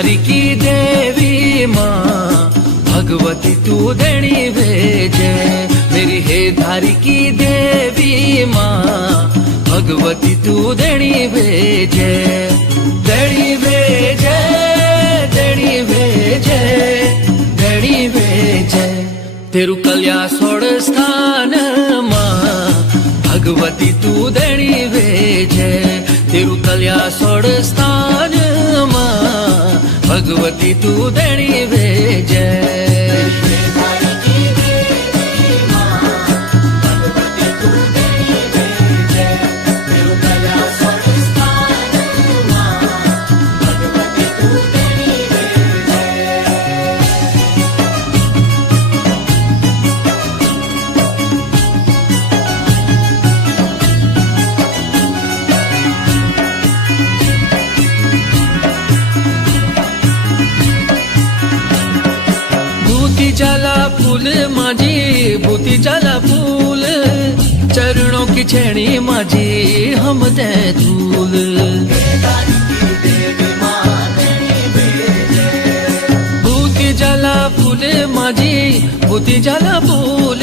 धारी की देवी माँ भगवती तू देणी भेजे, मेरी हे धारी की देवी माँ भगवती तू देणी भेजे, देणी भेजे, देणी भेजे, देणी भेजे। तेरू कल्या सोड़ स्थान माँ भगवती तू देणी भेजे, तेरू कल्या सोड़ स्थान माँ भगवती तू देणी भेजे। बूती जाला फूल माझी, बूती जाला फूल, चरणों की छेणी माझी हम दे धूल। बूती जाला फूल माझी, बूती जाला फूल,